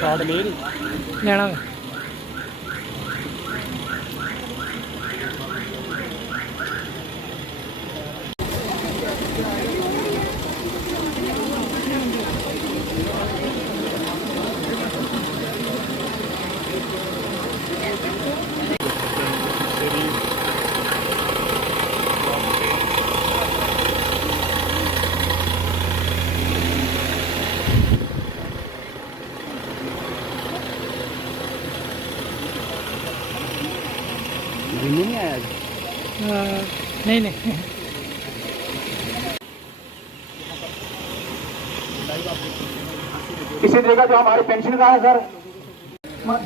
Shot ले लेना नहीं आया नहीं नहीं इसी तरह का जो हमारे पेंशन का है सर,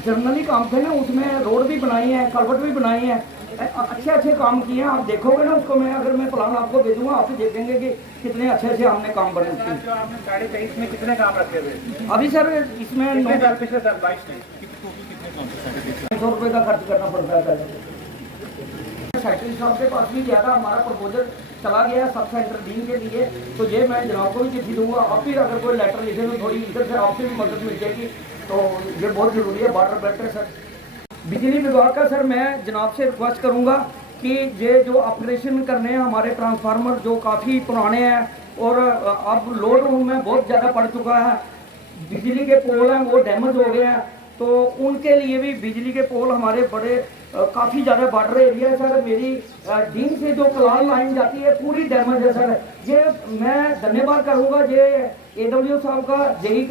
जर्नली काम थे ना, उसमें रोड भी बनाई है, कलवट भी बनाई है, अच्छे अच्छे काम किए हैं। आप देखोगे ना उसको, मैं अगर मैं प्लान आपको भेजूंगा, आप भी देखेंगे कि कितने अच्छे अच्छे हमने काम बने। जो आपने 23.5 में कितने काम रखे हुए? अभी सर इसमें पिछले साल 22 में 100 रुपये का खर्च करना पड़ता है। सेक्रेटरी साहब के पास भी गया था, हमारा प्रपोजल चला गया सब सेंटर डीन के लिए। तो ये मैं जनाब को भी चिट्ठी दूंगा, आप भी अगर कोई लेटर लिखे तो थोड़ी इधर से आपसे भी मदद मिल जाएगी, तो ये बहुत जरूरी है। बॉर्डर बेल्ट है सर। बिजली विभाग का सर मैं जनाब से रिक्वेस्ट करूंगा कि ये जो ऑपरेशन करने हैं हमारे ट्रांसफार्मर जो काफ़ी पुराने हैं और अब लोड उनमें बहुत ज़्यादा पड़ चुका है, बिजली के पोल हैं वो डैमेज हो गए हैं, तो उनके लिए भी बिजली के पोल हमारे बड़े काफ़ी ज़्यादा बॉर्डर एरिया है सर। मेरी डीन से जो कलाल लाइन जाती है पूरी डैमेज है सर। ये मैं धन्यवाद करूँगा ये AWO साहब का, जेई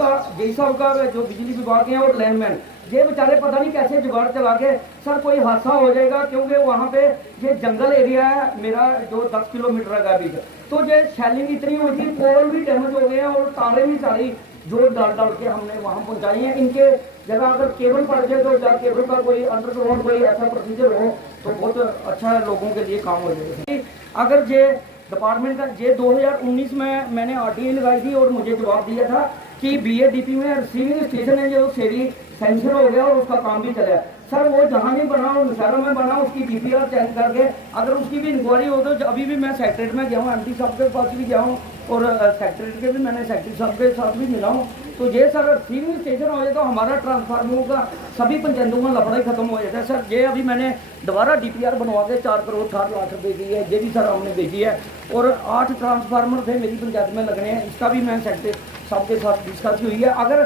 साहब का, जो बिजली विभाग के हैं, और लैंडमैन, ये बेचारे पता नहीं कैसे जुगाड़ चला के सर कोई हादसा हो जाएगा, क्योंकि वहाँ पे ये जंगल एरिया है मेरा जो 10 किलोमीटर का भी, तो ये शेलिंग इतनी हुई थी, पोल भी डैमेज हो गए हैं और तारे भी सारी जोड़ डाल के हमने वहाँ पहुँचाई हैं। इनके जगह अगर केबल पड़ जाए तो या केबल का कोई अंडरग्राउंड कोई ऐसा प्रोसीजर हो तो बहुत अच्छा है, लोगों के लिए काम हो जाएगा। अगर ये डिपार्टमेंट का ये 2019 में मैंने RTI लगाई थी और मुझे जवाब दिया था कि BADP में रिसीविंग स्टेशन है जो शेरी सेंसर हो गया और उसका काम भी चला। सर वो जहाँ नहीं बना, वो नौशहरा में बना, उसकी DPR चेंज करके अगर उसकी भी इंक्वायरी हो तो अभी भी मैं सेक्रेटरी में गया हूँ, MD साहब के पास भी गया हूँ और सेक्रेटरी के भी मैंने सेक्रेटरी साहब के साथ भी मिला हूँ। तो ये सर रिसीविंग स्टेशन हो जाए तो हमारा ट्रांसफार्मरों का सभी पंचायतों का लफड़ा ही खत्म हो जाता है सर। ये अभी मैंने दोबारा DPR बनवा के 4 करोड़ 60 लाख रुपये की है, ये भी सर हमने भेजी है और 8 ट्रांसफार्मर थे मेरी पंचायत में लगने हैं, इसका भी मैं सेक्रेटरी सबके साथ डिस्कस हुई है। अगर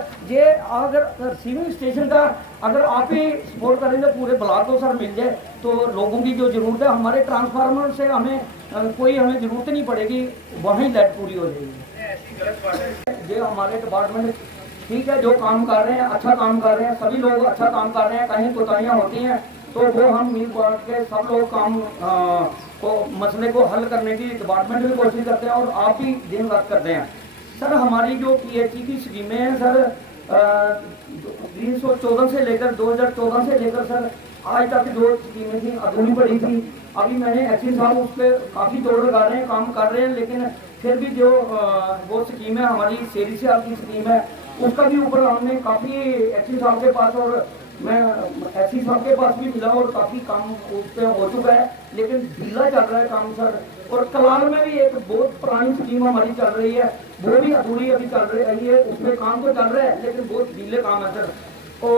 रिसीविंग स्टेशन का अगर आप ही सपोर्ट करें तो पूरे ब्लॉक को सर मिल जाए तो लोगों की जो ज़रूरत है हमारे ट्रांसफार्मर से हमें हमें ज़रूरत नहीं पड़ेगी, वहीं लाइट पूरी हो जाएगी। ये हमारे डिपार्टमेंट ठीक है, जो काम कर रहे हैं अच्छा काम कर रहे हैं, सभी लोग अच्छा काम कर रहे हैं, कहीं कोताहियाँ होती हैं तो वो हम मिल बांट के सब लोग काम को मसले को हल करने की डिपार्टमेंट भी कोशिश करते हैं और आप भी दिन रात करते हैं। सर हमारी जो PHE की स्कीमें हैं सर 314 से लेकर 2014 से लेकर सर आज तक जो स्कीमें थी अधूरी पड़ी थी, अभी मैंने एक्शन साहब उस पर काफ़ी जोर लगा रहे हैं, काम कर रहे हैं, लेकिन फिर भी जो वो स्कीम है हमारी शेरी से आपकी स्कीम है उसका भी ऊपर हमने काफ़ी एक्शन साहब के पास और मैं SC साहब के पास भी मिला और काफ़ी काम उस पर हो चुका है, लेकिन ढीला चल रहा है काम सर। और कलाल में भी एक बहुत पुरानी स्कीम हमारी चल रही है, वो भी अधूरी अभी चल रही है, उसमें काम तो चल रहा है लेकिन बहुत ढीले काम है सर। तो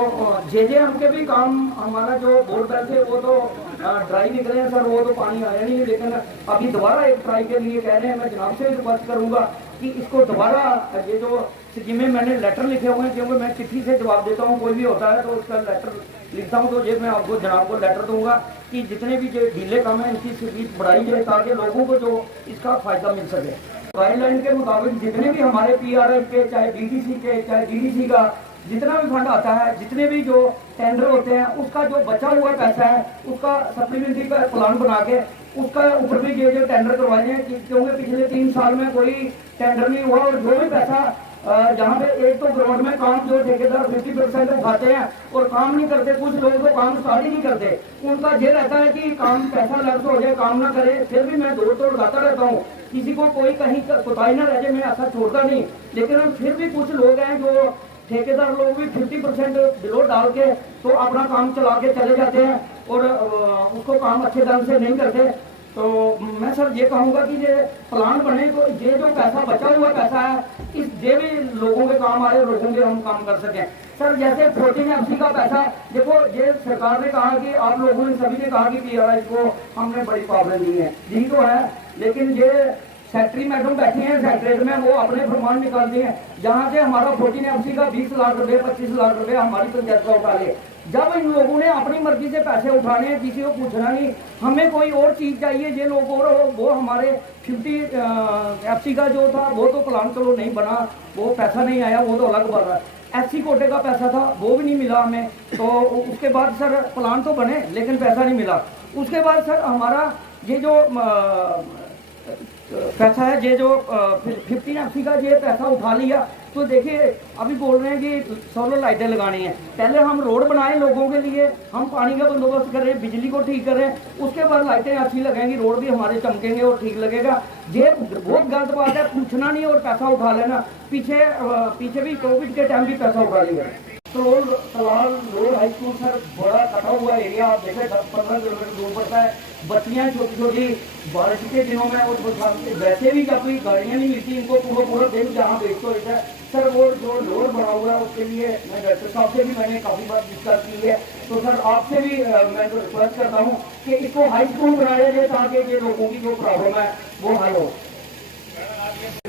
JJM के भी काम हमारा जो बोर्ड बैल थे वो तो ड्राई निकले हैं सर, वो तो पानी आया नहीं, लेकिन अभी दोबारा एक ट्राई के लिए कह रहे हैं। मैं जनाब से रिक्वेस्ट करूँगा कि इसको दोबारा ये जो स्कीमें मैंने लेटर लिखे हुए हैं, क्योंकि मैं चिट्ठी से जवाब देता हूँ, कोई भी होता है तो उसका लेटर लिखता हूँ, तो ये मैं आपको जनाब को लेटर दूंगा कि जितने भी जो ढीले काम है इनकी स्पीड बढ़ाई जाए ताकि लोगों को जो इसका फायदा मिल सके। गाइडलाइन के मुताबिक जितने भी हमारे PRF के, चाहे BDC के, चाहे DDC का जितना भी फंड आता है, जितने भी जो टेंडर होते हैं, उसका जो बचा हुआ पैसा है उसका सप्लीमेंट्री का प्लान बना के उसका ऊपर भी जो टेंडर करवाए हैं, क्योंकि पिछले 3 साल में कोई टेंडर नहीं हुआ और जो भी पैसा जहाँ पे एक तो ग्राउंड में काम जो ठेकेदार 50% उठाते हैं और काम नहीं करते, कुछ लोग तो काम स्टार्ट ही नहीं करते, उनका ये रहता है कि काम पैसा लग हो जाए, काम ना करे। फिर भी मैं दौड़ तोड़ लगाता रहता हूँ, किसी को कोई कहीं कोताही ना रह जाए, मैं ऐसा छोड़ता नहीं। लेकिन फिर भी कुछ लोग हैं जो ठेकेदार लोग भी 50% बिलो डाल के तो अपना काम चला के चले जाते हैं और उसको काम अच्छे ढंग से नहीं करते। तो मैं सर ये कहूँगा कि ये प्लान बने तो ये जो पैसा बचा हुआ पैसा है इस ये भी लोगों के काम आए, लोगों के हम काम कर सकें। सर जैसे 14FC का पैसा देखो, ये सरकार ने कहा कि आप लोगों ने सभी ने कहा कि PRI को हमने बड़ी पाबंदी दी है, दी तो है, लेकिन ये सेक्रेटरी मैडम बैठे हैं सेक्रेटरी में, वो अपने फरमान निकालते हैं जहाँ से हमारा 14FC का 20 लाख रुपए 25 लाख रुपए हमारी पंचायत का उठा ले। जब इन लोगों ने अपनी मर्जी से पैसे उठाने हैं, किसी को पूछना नहीं, हमें कोई और चीज़ चाहिए, ये लोग और वो हमारे 50FC का जो था वो तो प्लान चलो नहीं बना, वो पैसा नहीं आया, वो तो अलग बात है। SC कोटे का पैसा था वो भी नहीं मिला हमें, तो उसके बाद सर प्लान तो बने लेकिन पैसा नहीं मिला। उसके बाद सर हमारा ये जो पैसा है, ये जो 15FC का ये पैसा उठा लिया, तो देखिए अभी बोल रहे हैं कि सोलर लाइटें लगानी है। पहले हम रोड बनाए लोगों के लिए, हम पानी का बंदोबस्त करें, बिजली को ठीक करें, उसके बाद लाइटें अच्छी लगेंगी, रोड भी हमारे चमकेंगे और ठीक लगेगा। ये बहुत गलत बात है, पूछना नहीं और पैसा उठा लेना। पीछे भी कोविड के टाइम भी पैसा उठा लिया। तो Talal road high school sir बड़ा कटा हुआ एरिया, आप देखें 10-15 किलोमीटर दूर पड़ता है। बच्चियाँ छोटी छोटी बारिश के दिनों में और वैसे भी जब कोई गाड़ियाँ नहीं मिलती इनको पूरा दिन जहाँ बेचते होता है सर, वो जो रोड बना हुआ है उसके लिए मैं डायरेक्टर साहब से भी मैंने काफ़ी बार डिस्कस की है। तो सर आपसे भी मैं तो रिक्वेस्ट करता हूँ कि इसको हाई स्कूल बनाया जाए ताकि ये लोगों की जो प्रॉब्लम है वो हल हो।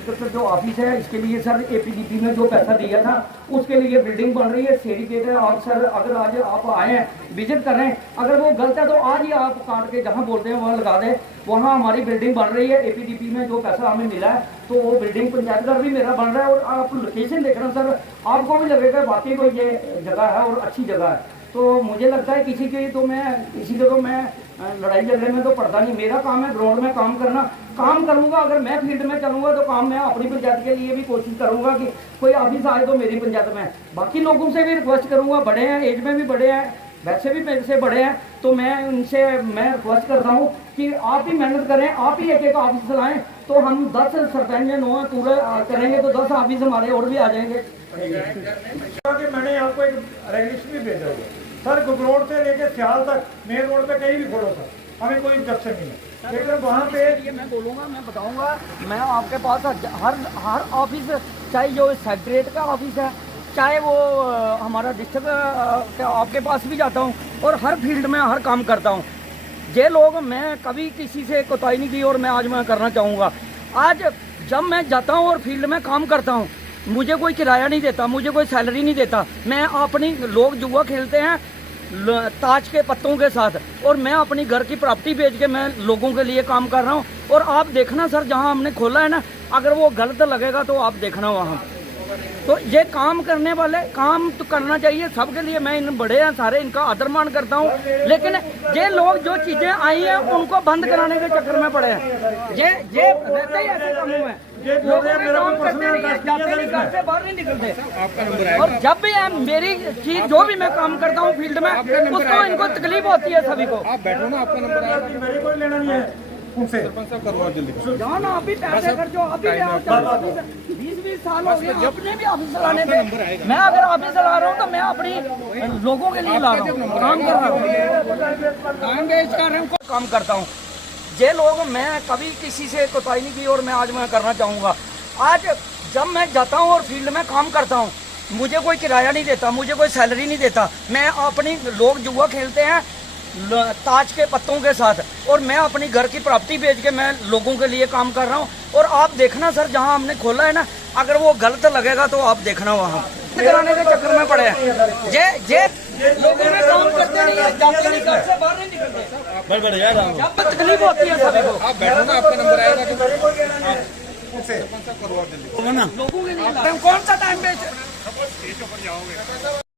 सर जो ऑफिस है इसके लिए सर APDP में जो पैसा दिया था उसके लिए बिल्डिंग बन रही है, सिंडिकेट है। और सर अगर आज आप आए हैं विजिट कर रहे हैं, अगर वो गलत है तो आज ही आप काट के जहाँ बोलते हैं वहाँ लगा दें। वहाँ हमारी बिल्डिंग बन रही है, APDP में जो पैसा हमें मिला है तो वो बिल्डिंग पंचायत घर भी मेरा बन रहा है। और आप लोकेशन देख रहे हैं सर, आपको भी लगेगा वाकई कोई ये जगह है और अच्छी जगह है। तो मुझे लगता है किसी के तो मैं लड़ाई झगड़े में तो पड़ता नहीं। मेरा काम है ग्राउंड में काम करना, काम करूंगा। अगर मैं फील्ड में चलूंगा तो काम मैं अपनी पंचायत के लिए भी कोशिश करूंगा कि कोई ऑफिस आए तो मेरी पंचायत में। बाकी लोगों से भी रिक्वेस्ट करूंगा, बड़े हैं एज में भी बड़े हैं, वैसे भी मेरे से बड़े हैं, तो मैं रिक्वेस्ट करता हूँ कि आप ही मेहनत करें, आप ही एक ऑफिस चलाएं। तो हम 10 सरपंच 9 पूरे करेंगे तो 10 ऑफिस हमारे और भी आ जाएंगे। मैंने आपको एक रेगुलेशन भी भेजा है सर, गुगरोड से लेके सियाल तक मेन रोड पे कहीं भी खोलो सर, हमें कोई ऑब्जेक्शन नहीं है। लेकिन वहाँ पे ये मैं बोलूँगा, मैं बताऊँगा, मैं आपके पास हर ऑफिस, चाहे जो सेक्रेटरीट का ऑफिस है, चाहे वो हमारा डिस्ट्रिक्ट आपके पास भी जाता हूँ और हर फील्ड में हर काम करता हूँ। ये लोग, मैं कभी किसी से कोताही नहीं की और मैं आज मैं करना चाहूँगा। आज जब मैं जाता हूँ और फील्ड में काम करता हूँ, मुझे कोई किराया नहीं देता, मुझे कोई सैलरी नहीं देता। मैं अपनी, लोग जुआ खेलते हैं ताज के पत्तों के साथ और मैं अपनी घर की प्रॉपर्टी बेच के मैं लोगों के लिए काम कर रहा हूँ। और आप देखना सर, जहाँ हमने खोला है ना, अगर वो गलत लगेगा तो आप देखना वहाँ। तो ये काम करने वाले, काम तो करना चाहिए सबके लिए। मैं इन बड़े हैं सारे, इनका आदर मान करता हूँ, लेकिन ये लोग जो चीज़ें आई हैं उनको बंद कराने के चक्कर में पड़े हैं। ये रहते ही ऐसे कामों में लोग काम करते नहीं है, जाते नहीं, घर से बाहर नहीं निकलते। और जब भी है मेरी चीज, जो भी मैं काम करता हूँ फील्ड में, उसको इनको तकलीफ होती है सभी को। आप बैठो ना, आपका नंबर आया, मेरे कोई लेना नहीं है उनसे। करवाओ जल्दी, जाओ ना, अभी पैसे खर्चो, अभी 20-20 साल हो गए अपने भी ऑफिस चलाने पे। मैं अगर ऑफिस चला रहा हूँ तो मैं अपनी लोगों के लिए ला रहा हूँ, काम कर रहा हूँ, काम करता हूँ। ये लोग, मैं कभी किसी से कोताही नहीं की और मैं आज मैं करना चाहूँगा। आज जब मैं जाता हूँ और फील्ड में काम करता हूँ, मुझे कोई किराया नहीं देता, मुझे कोई सैलरी नहीं देता। मैं अपनी, लोग जुआ खेलते हैं ताज के पत्तों के साथ और मैं अपनी घर की प्रॉपर्टी बेच के मैं लोगों के लिए काम कर रहा हूँ। और आप देखना सर, जहाँ हमने खोला है ना, अगर वो गलत लगेगा तो आप देखना वहाँ। कराने के चक्कर में पड़े हैं। ये लोगों में काम करते नहीं है, जाते नहीं, घर से बाहर नहीं निकलते। जब तकलीफ होती है सभी को। आप बैठो ना, आपका नंबर आएगा लोगों के लिए कौन सा टाइम बेच